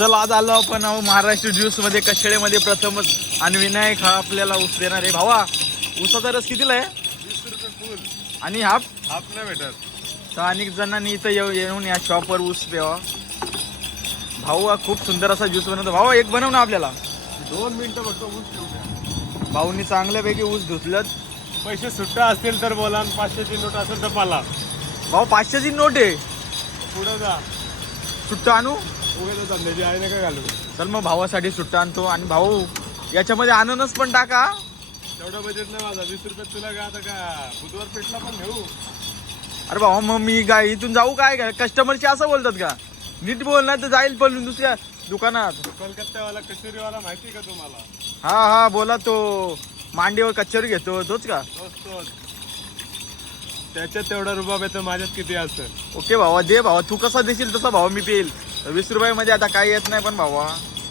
चल आज आलो आपण महाराष्ट्र ज्यूस मध्ये कशेळेमध्ये प्रथमच आणि विनायक हा आपल्याला ऊस देणार आहे. भावा ऊसाचा रस कितीला आहे? 20 रुपये फुल. आणि हाफ हाफ नाही भेटत. तर अनेक जणांनी इथं येऊन या शॉपवर ऊस प्यावा. भाऊ हा खूप सुंदर असा ज्यूस बनवतो. भाऊ एक बनव ना आपल्याला. 2 मिनिटं फक्त ऊस ठेवू द्या. भाऊनी चांगल्यापैकी ऊस धुतलं. पैसे सुट्टा असतील तर बोला आणि 500ची नोट असेल तर पाला. भाऊ 500ची नोट आहे. पुढे जा. सुट्टा आणू? उगाच धंद्याची आहे ना काय घालू. चल मग भावासाठी सुट्टा आणतो. आणि भाऊ याच्यामध्ये अननस पण टाका. तेवढं बजेट नाही माझा. 20 रुपये तुला का आता का बुधवार पेटला पण घेऊ. अरे भाऊ मग मी काय इथून जाऊ काय? कस्टमरशी असं बोलतात का? नीट बोल नाही तर जाईल पण दुसऱ्या दुकानात. कलकत्त्यावाला कचोरीवाला माहिती आहे का तुम्हाला? हा हा बोला. तो मांडीवर कचोरी घेतो तोच का? तोच. त्याच्यात तेवढा रुबाब येतो, माझ्यात किती असेल. ओके भावा दे. भावा तू कसा देशील तसा भावा मी पेल. 20 रुपयामध्ये आता काही येत नाही पण भावा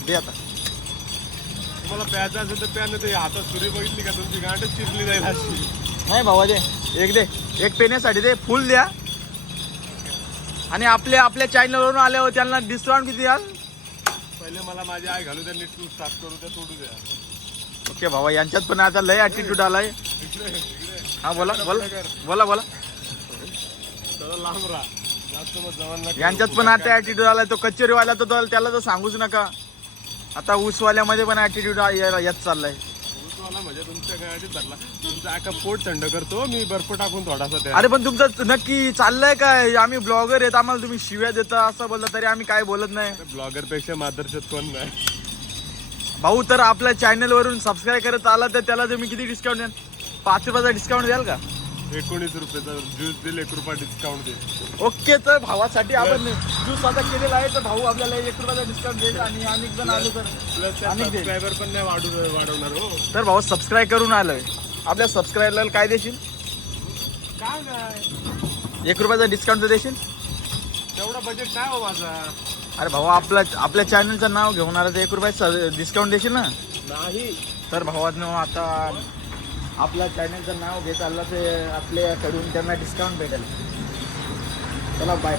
दे आता. तुम्हाला प्यायचं असेल तर प्या. नाही तर हातात सुरी बघितली का तुमची गांडच चिरली जाईल अशी. नाही भावा दे. एक पेण्यासाठी दे. फुल द्या. आणि आपल्या चॅनलवरून आल्यावर त्यांना डिस्काउंट किती द्याल? पहिले मला माझी आई घालू द्या, नीट स्टार्ट करू द्या, तोडू द्या. ओके भावा यांच्यात पण आता लय ॲटिट्यूड आलाय. इकडे हा बोला बोला. जरा लांब राहा. जास्त मग जवळ नका. यांच्यात पण आता ॲटिट्यूड आलाय. तो कचेरीवाला तर त्याला तर सांगूच नका. आता ऊसवाल्यामध्ये पण ॲटिट्यूड येत चाललाय. ऊसवाला म्हणजे तुमच्या गाडीत धरला. तुमचा आका पोट थंड करतो मी बर्फ टाकून थोडासा त्या. अरे पण तुमचं नक्की चाललंय काय? आम्ही ब्लॉगर आहेत, आम्हाला तुम्ही शिव्या देता असं बोलता तरी आम्ही काय बोलत नाही. ब्लॉगर पेक्षा मादरशत कोण नाही. भाऊ तर आपल्या चॅनल वरून सबस्क्राईब करत आला तर त्याला तुम्ही किती डिस्काउंट द्याल? 5 रुपयाचा डिस्काउंट द्याल का? 19 रुपयाचा ज्यूस देईल, 1 रुपया डिस्काउंट देईल. ओके. तर भावासाठी आपण ज्यूस आता केलेला आहे तर भाऊ आपल्याला 1 रुपयाचा डिस्काउंट देईल. आणि अनेक जण आले तर प्लस अनेक देईल. सबस्क्रायबर पण नाही वाढवणार हो. तर भाऊ सबस्क्राईब करून आलोय. आपल्या सबस्क्राईबरला काय देशील? काय नाही 1 रुपयाचा डिस्काउंट देशील? तेवढा बजेट नाही हो माझा. अरे भाऊ आपल्या चॅनलचं नाव घेऊन आलं तर 1 रुपयाचा डिस्काउंट देशील ना? नाही. तर भावांनो आता आपल्या चॅनलचं नाव घेत आलं ते आपल्याकडून त्यांना डिस्काउंट भेटेल. चला बाय.